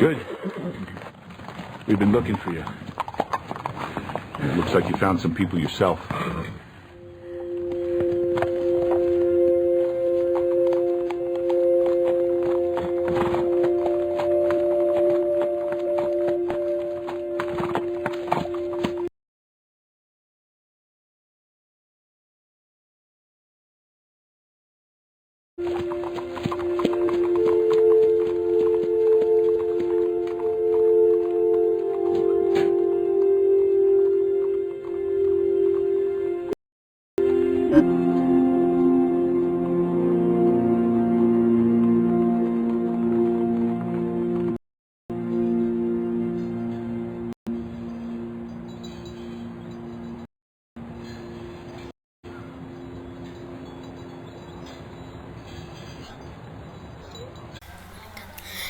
Good. We've been looking for you. It looks like you found some people yourself.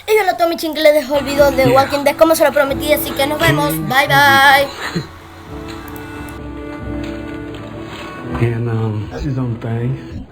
Y hola Tommy Chin, que les dejo el video de Walking Dead como se lo prometí, así que nos vemos, bye bye. And that's his own thing.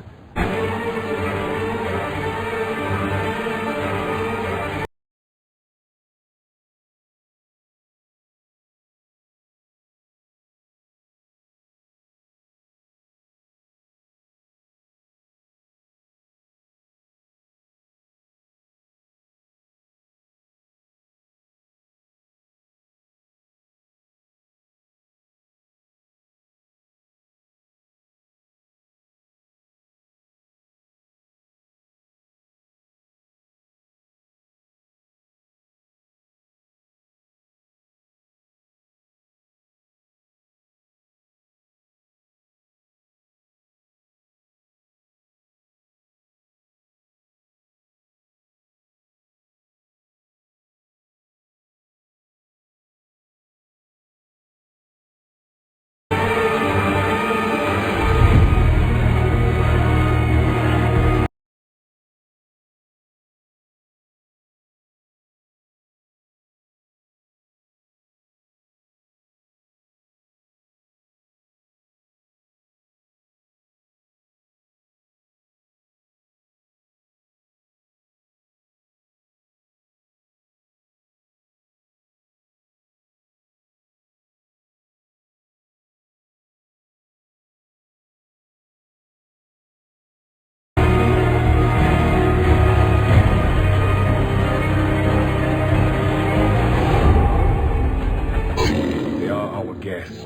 They are our guests.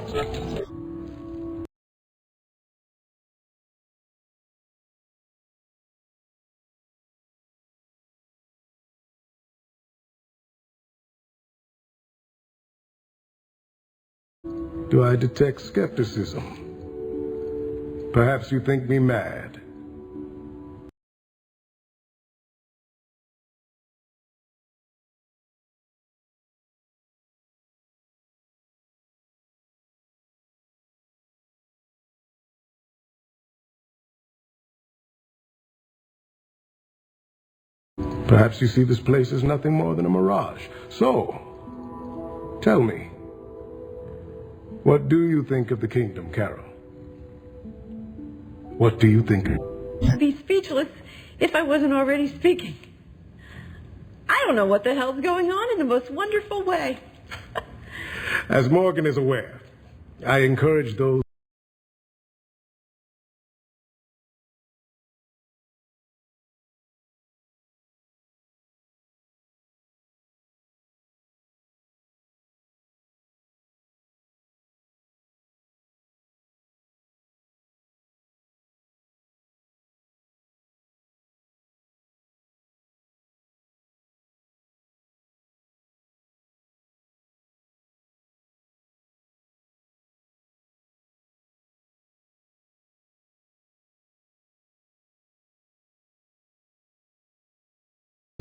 Do I detect skepticism? Perhaps you think me mad. Perhaps you see this place as nothing more than a mirage. So, tell me, what do you think of the kingdom, Carol? What do you think? I'd be speechless if I wasn't already speaking. I don't know what the hell's going on in the most wonderful way. As Morgan is aware, I encourage those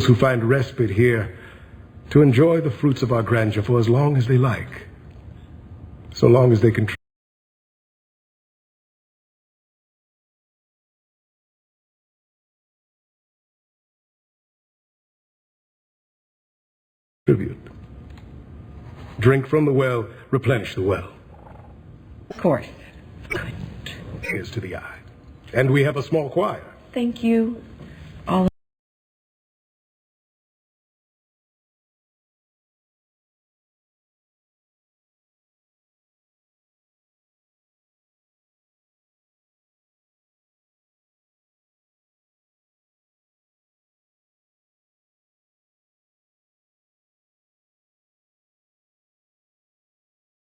who find respite here to enjoy the fruits of our grandeur for as long as they like, so long as they can contribute. Drink from the well, replenish the well. Of course. Good. Here's to the eye. And we have a small choir. Thank you. All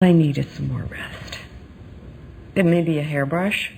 I needed some more rest. And maybe a hairbrush.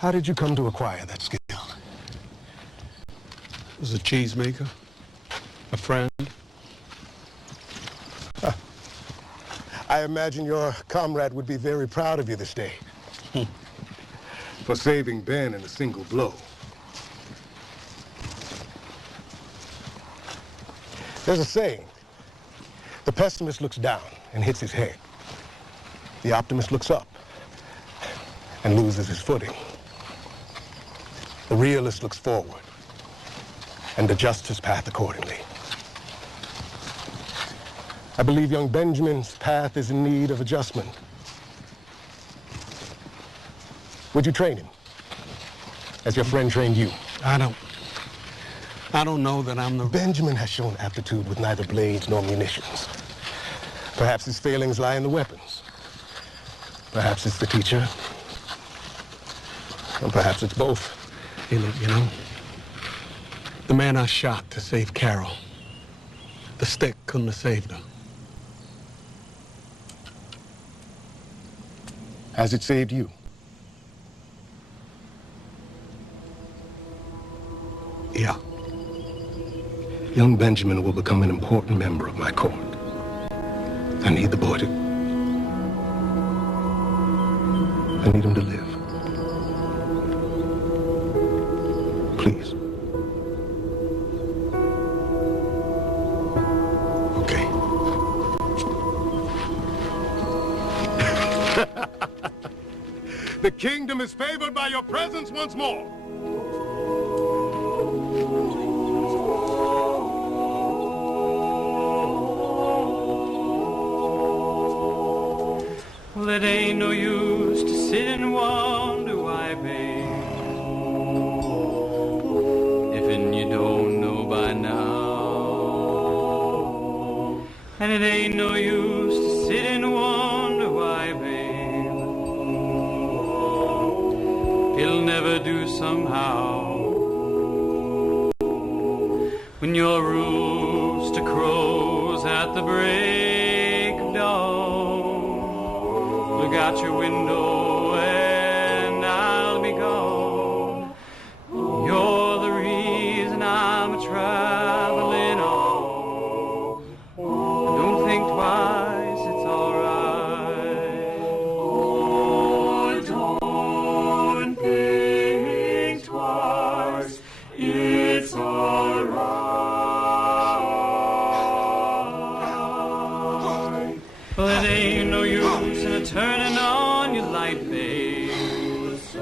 How did you come to acquire that skill? Was a cheesemaker, a friend. I imagine your comrade would be very proud of you this day. For saving Ben in a single blow. There's a saying, the pessimist looks down and hits his head. The optimist looks up and loses his footing. The realist looks forward and adjusts his path accordingly. I believe young Benjamin's path is in need of adjustment. Would you train him as your friend trained you? I don't know that I'm the... Benjamin has shown aptitude with neither blades nor munitions. Perhaps his failings lie in the weapons. Perhaps it's the teacher. Or perhaps it's both. Hey, look, you know, the man I shot to save Carol, the stick couldn't have saved her. Has it saved you? Yeah. Young Benjamin will become an important member of my court. I need the boy to... I need him to live. Please. Okay. The kingdom is favored by your presence once more. Well, it ain't no use to sit and wonder why, babe. If you don't know by now. And it ain't no use to sit and wonder why, babe. It'll never do somehow. When your rooster crows at the break of dawn, look out your window and I'll be gone. You're the reason I'm a-traveling on. Don't think twice, it's alright. Oh, don't think twice, it's alright. Well, it ain't no use in turning on your light, babe. The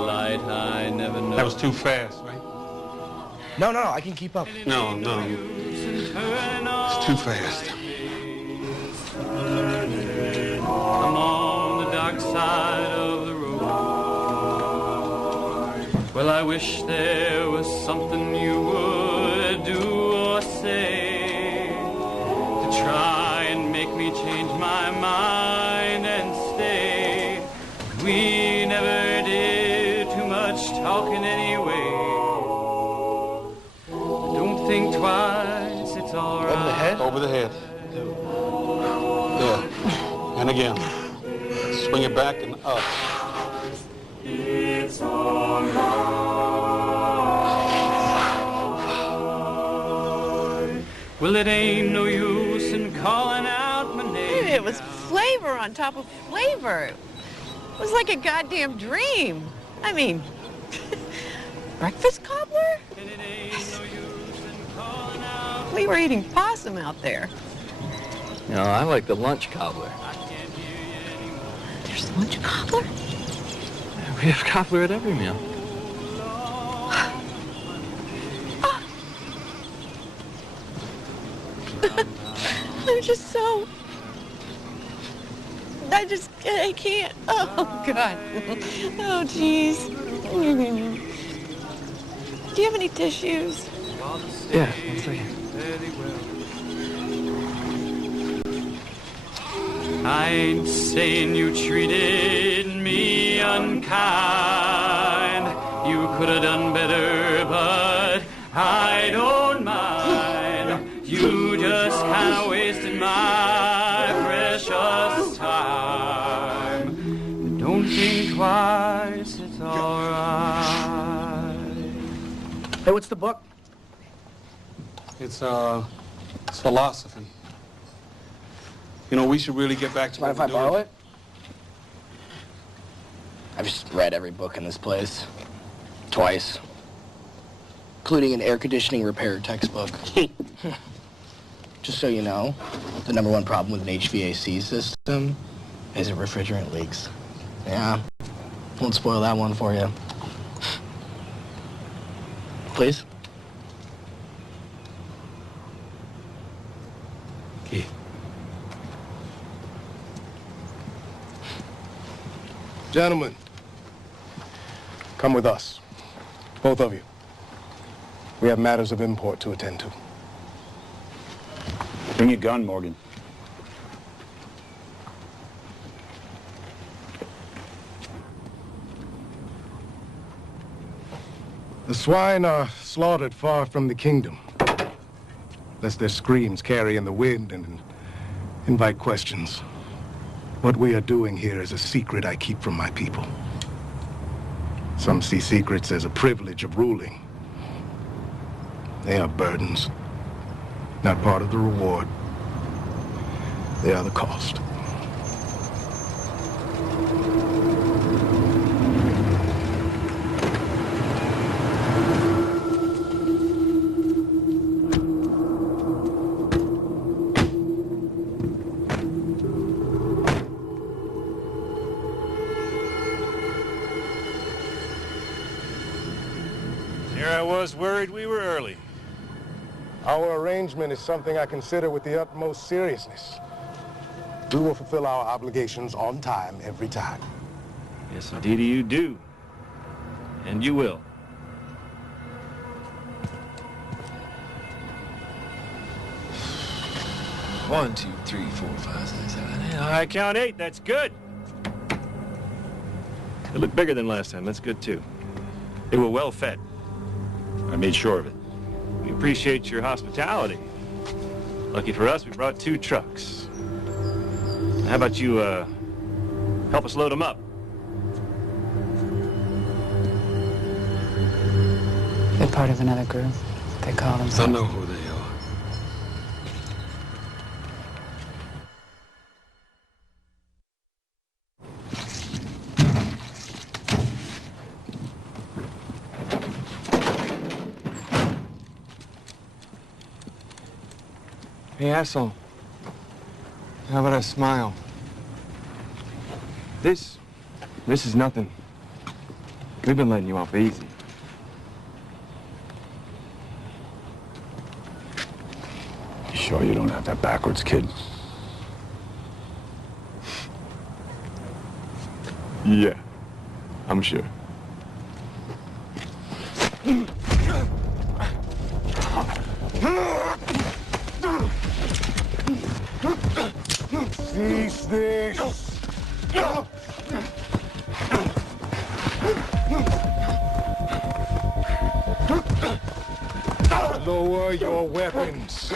light I never know. That was too fast, right? No, I can keep up. No. It's too fast. I'm on the dark side of the road. Well, I wish there was something you would do or say to try and make me change my mind and stay. We never did too much talking anyway. Don't think twice, it's alright. Over the head? Over the head. There. And again. Swing it back and up. It's alright. Well, it ain't no use in calling out my name. It was flavor on top of flavor. It was like a goddamn dream. I mean, breakfast cobbler? And it ain't no use in calling out. We were eating possum out there. No, I like the lunch cobbler. I can't hear you anymore. There's lunch cobbler? We have cobbler at every meal. I'm just so... I can't. Oh, God. Oh, jeez. Do you have any tissues? Yeah, 1 second. I ain't saying you treated me unkind. You could have done better, but I don't mind. You just kind of wasted my precious time. Don't think Hey, what's the book? It's philosophy. You know, we should really get back to Mind if what I we're borrow doing. it? I've just read every book in this place. Twice. Including an air conditioning repair textbook. Just so you know, the #1 problem with an HVAC system is that refrigerant leaks. Yeah, won't spoil that one for you. Please? Keith. Gentlemen, come with us. Both of you. We have matters of import to attend to. Bring your gun, Morgan. The swine are slaughtered far from the kingdom, lest their screams carry in the wind and invite questions. What we are doing here is a secret I keep from my people. Some see secrets as a privilege of ruling. They are burdens, not part of the reward. They are the cost. Here I was worried we were early. Our arrangement is something I consider with the utmost seriousness. We will fulfill our obligations on time every time. Yes, indeed you do. And you will. One, two, three, four, five, six, seven, eight. I count 8. That's good. They look bigger than last time. That's good, too. They were well fed. I made sure of it. We appreciate your hospitality. Lucky for us, we brought 2 trucks. How about you, help us load them up? They're part of another group. They call I themselves. know who they are. Hey, asshole. How about a smile? This is nothing. We've been letting you off easy. You sure you don't have that backwards, kid? Yeah, I'm sure. Cease this! Lower your weapons.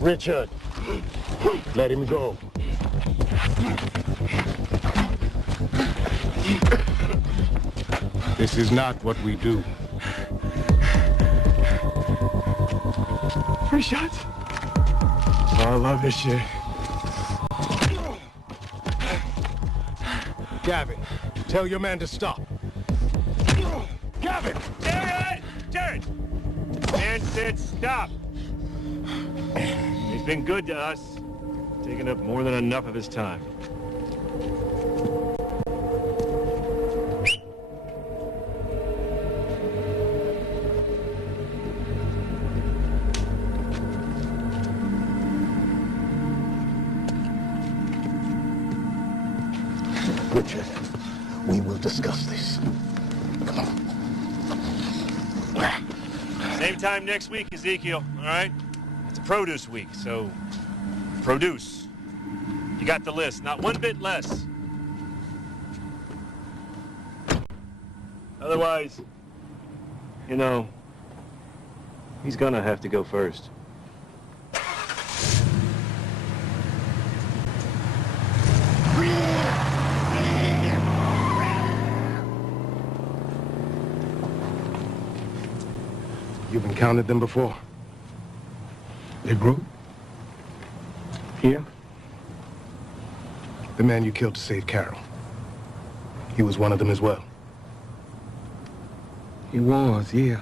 Richard, let him go. This is not what we do. Free shots. Oh, I love this shit. Gavin, tell your man to stop. Gavin! Jared! Jared! Man said stop. He's been good to us. Taking up more than enough of his time. Richard, we will discuss this. Come on. Same time next week, Ezekiel, all right? It's a produce week, so produce. You got the list, not one bit less. Otherwise, you know, he's gonna have to go first. You've encountered them before? The group? Here? The man you killed to save Carol. He was one of them as well. He was, yeah.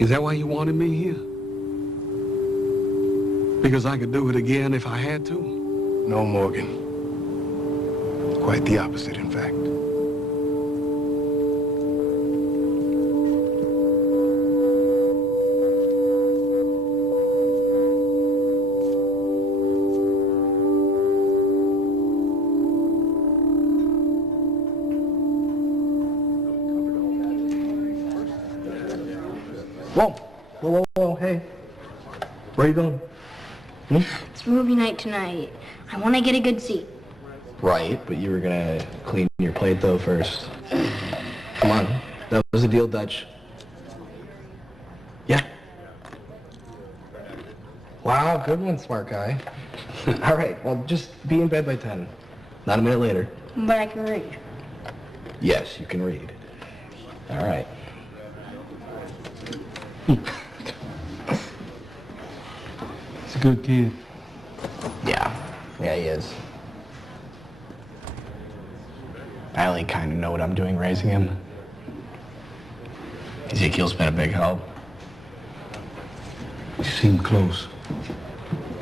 Is that why you wanted me here? Because I could do it again if I had to? No, Morgan. Quite the opposite, in fact. Whoa, hey. Where are you going? It's movie night tonight. I want to get a good seat. Right, but you were gonna clean your plate though first. Come on, that was a deal, Dutch. Yeah. Wow, good one, smart guy. All right, well, just be in bed by 10. Not a minute later. But I can read. Yes, you can read. All right. He's a good kid. Yeah, he is. I only kind of know what I'm doing raising him. Ezekiel's been a big help. You seem close.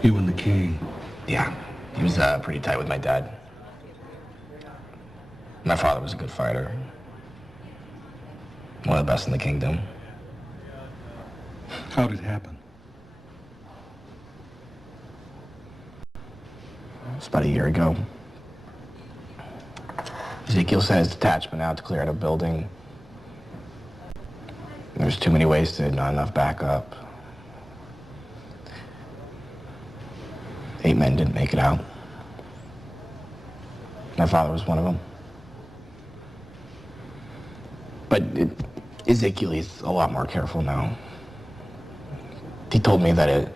You and the king. Yeah, he was pretty tight with my dad. My father was a good fighter. One of the best in the kingdom. How did it happen? It's about a year ago. Ezekiel sent his detachment out to clear out a building. There's too many wasted, not enough backup. 8 men didn't make it out. My father was one of them. But Ezekiel, he's a lot more careful now. He told me that he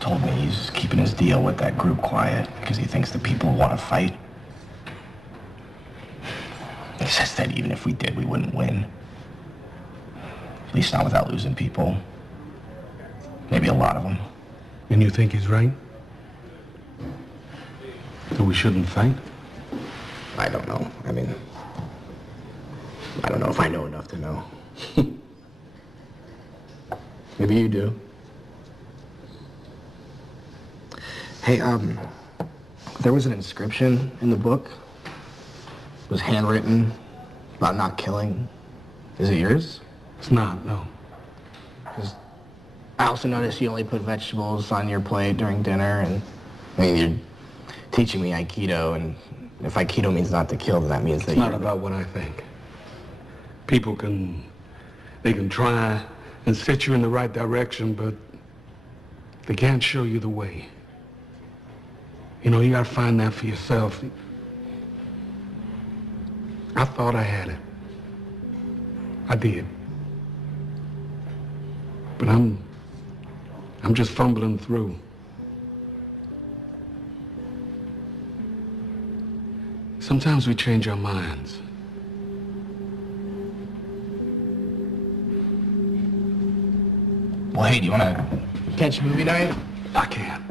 told me he's keeping his deal with that group quiet because he thinks the people want to fight. He says that even if we did, we wouldn't win. At least not without losing people. Maybe a lot of them. And you think he's right? That we shouldn't fight? I don't know. I mean, I don't know if I know enough to know. Maybe you do. Hey, there was an inscription in the book. It was handwritten about not killing. Is it yours? It's not, no. 'Cause I also noticed you only put vegetables on your plate during dinner, and I mean, you're teaching me Aikido, and if Aikido means not to kill, then that means that It's not about what I think. People can try and set you in the right direction, but they can't show you the way. You know, you gotta find that for yourself. I thought I had it. I did. But I'm just fumbling through. Sometimes we change our minds. Well, hey, do you want to catch movie night? I can't.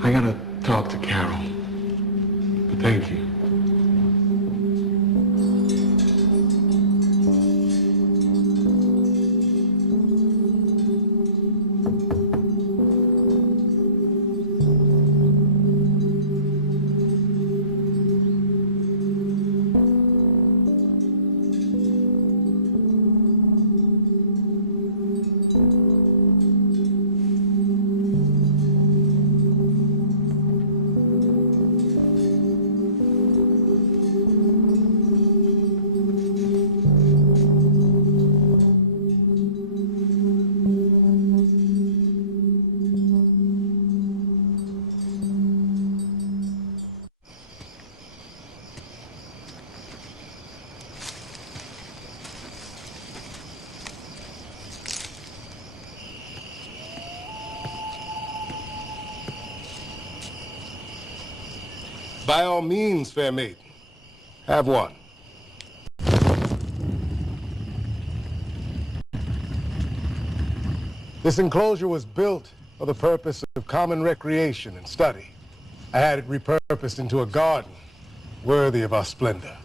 I gotta talk to Carol. But thank you. By all means, fair maiden, have one. This enclosure was built for the purpose of common recreation and study. I had it repurposed into a garden worthy of our splendor.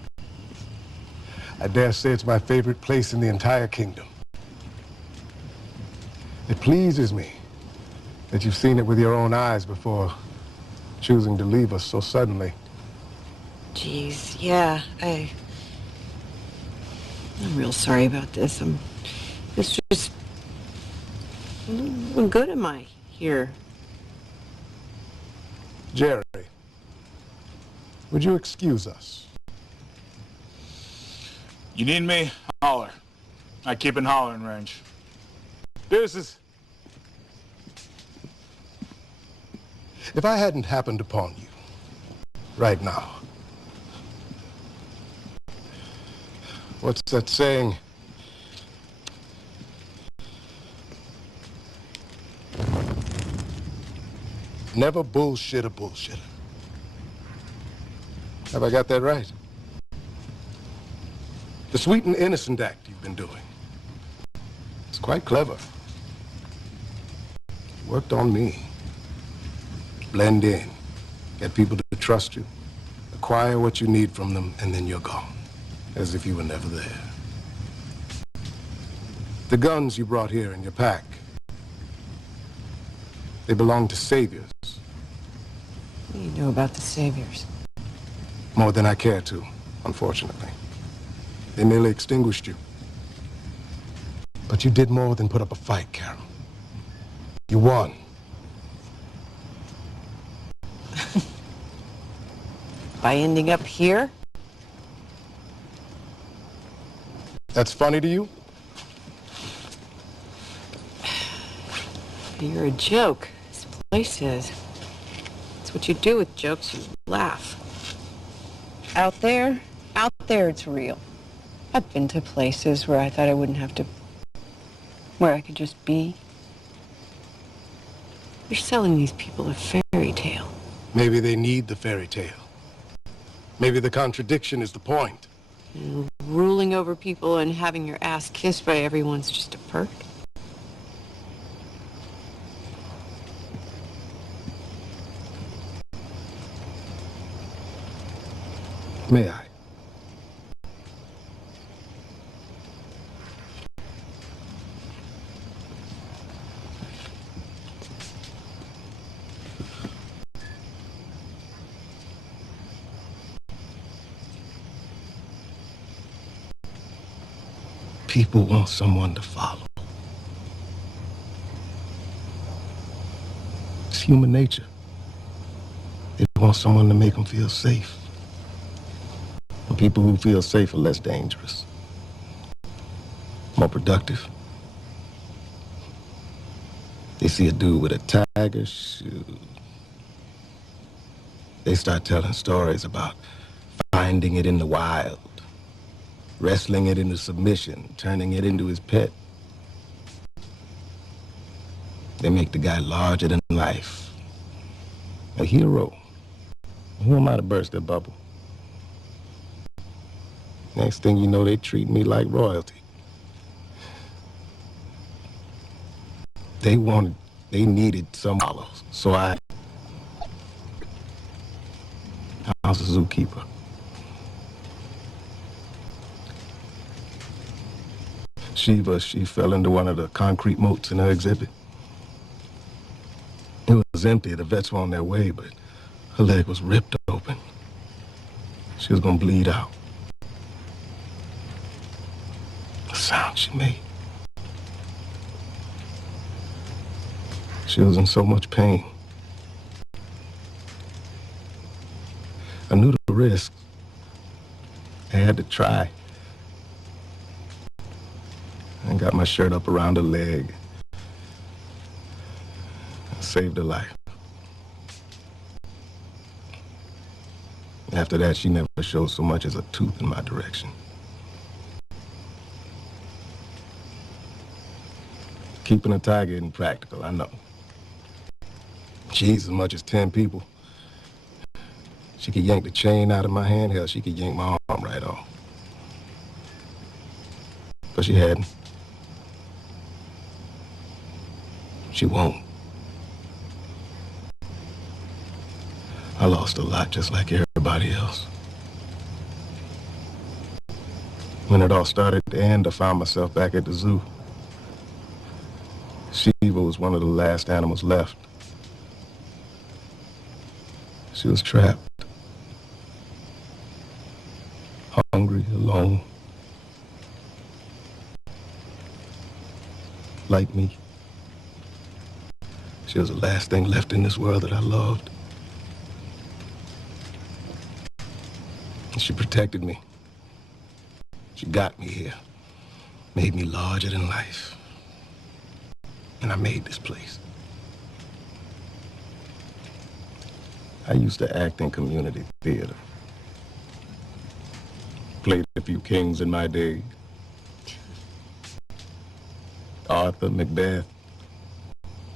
I dare say it's my favorite place in the entire kingdom. It pleases me that you've seen it with your own eyes before choosing to leave us so suddenly. Jeez, yeah, I'm real sorry about this. It's just, what good am I here? Jerry, would you excuse us? You need me? Holler. I keep in hollering range. Deuces. If I hadn't happened upon you right now, what's that saying? Never bullshit a bullshitter. Have I got that right? The sweet and innocent act you've been doing. It's quite clever. It worked on me. Blend in, get people to trust you, acquire what you need from them, and then you're gone, as if you were never there. The guns you brought here in your pack, they belong to saviors. What do you know about the saviors? More than I care to, unfortunately. They merely extinguished you. But you did more than put up a fight, Carol. You won. By ending up here? That's funny to you? You're a joke. This place is. It's what you do with jokes, you laugh. Out there it's real. I've been to places where I thought I wouldn't have to, where I could just be. You're selling these people a fairy tale. Maybe they need the fairy tale. Maybe the contradiction is the point. Ruling over people and having your ass kissed by everyone's just a perk. May I? People want someone to follow. It's human nature. They want someone to make them feel safe. The people who feel safe are less dangerous, more productive. They see a dude with a tiger shoe. They start telling stories about finding it in the wild, wrestling it into submission, turning it into his pet. They make the guy larger than life, a hero. Who am I to burst their bubble? Next thing you know, they treat me like royalty. They needed some follows, so I was a zookeeper. Shiva, she fell into one of the concrete moats in her exhibit. It was empty, the vets were on their way, but her leg was ripped open. She was gonna bleed out. The sound she made. She was in so much pain. I knew the risk. I had to try. I got my shirt up around her leg. I saved her life. After that, she never showed so much as a tooth in my direction. Keeping a tiger isn't practical, I know. She's as much as 10 people. She could yank the chain out of my hand. Hell, she could yank my arm right off. But she hadn't. She won't. I lost a lot just like everybody else. When it all started to end, I found myself back at the zoo. Shiva was one of the last animals left. She was trapped. Hungry, alone. Like me. She was the last thing left in this world that I loved. And she protected me. She got me here. Made me larger than life. And I made this place. I used to act in community theater. Played a few kings in my day. Arthur, Macbeth,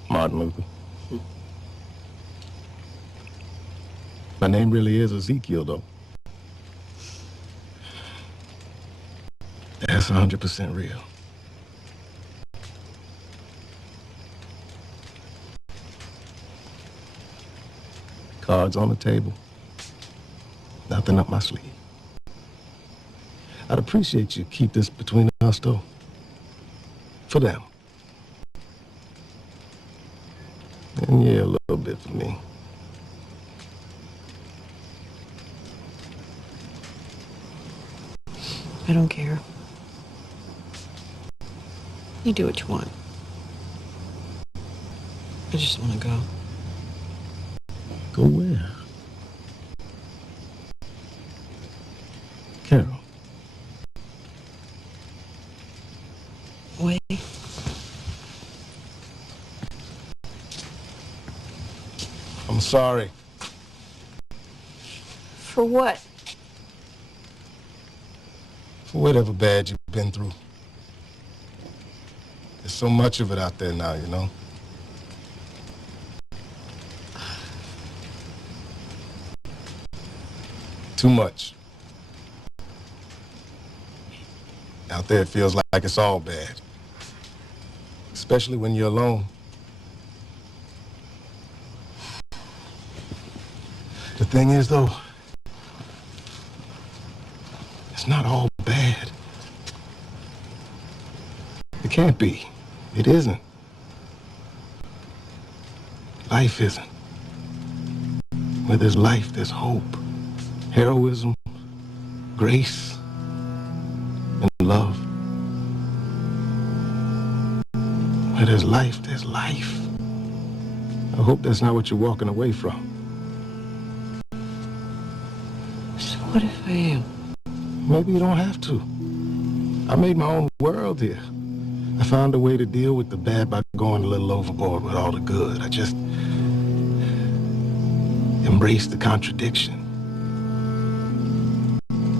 Martin Luther. My name really is Ezekiel, though. That's 100% real. Cards on the table. Nothing up my sleeve. I'd appreciate you keep this between us, though. For them. And yeah, a little bit for me. I don't care. You do what you want. I just want to go. Go where? Carol. Away. I'm sorry. For what? For whatever bad you've been through. There's so much of it out there now, you know? Too much. Out there it feels like it's all bad. Especially when you're alone. The thing is, though, it's not all bad. It can't be. It isn't. Life isn't. Where there's life, there's hope, heroism, grace, and love. Where there's life, there's life. I hope that's not what you're walking away from. So what if I am? Maybe you don't have to. I made my own world here. I found a way to deal with the bad by going a little overboard with all the good. I just embraced the contradiction.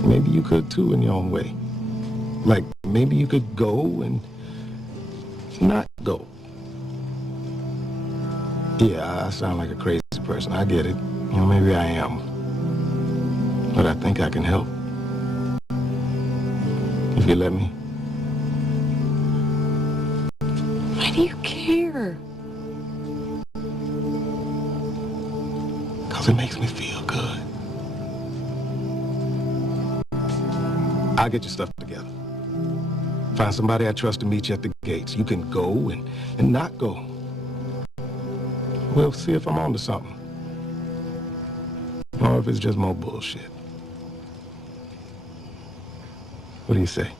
Maybe you could too in your own way. Like maybe you could go and not go. Yeah, I sound like a crazy person. I get it. You know, maybe I am. But I think I can help. If you let me. Why do you care? Because it makes me feel good. I'll get your stuff together. Find somebody I trust to meet you at the gates. You can go and not go. We'll see if I'm onto something. Or if it's just more bullshit. What do you say?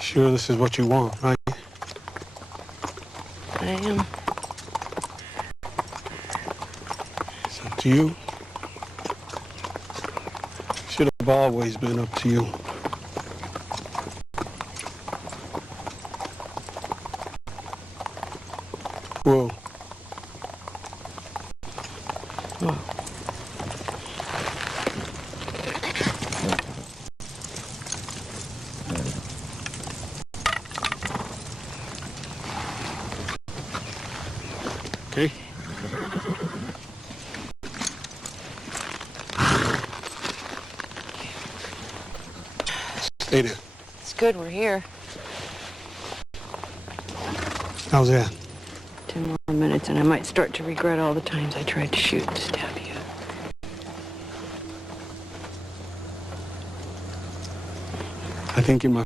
Sure this is what you want, right? I am. It's up to you. Should have always been up to you. Well, okay. Stay there. It's good we're here. How's that? 10 more minutes and I might start to regret all the times I tried to shoot and stab you. I think in my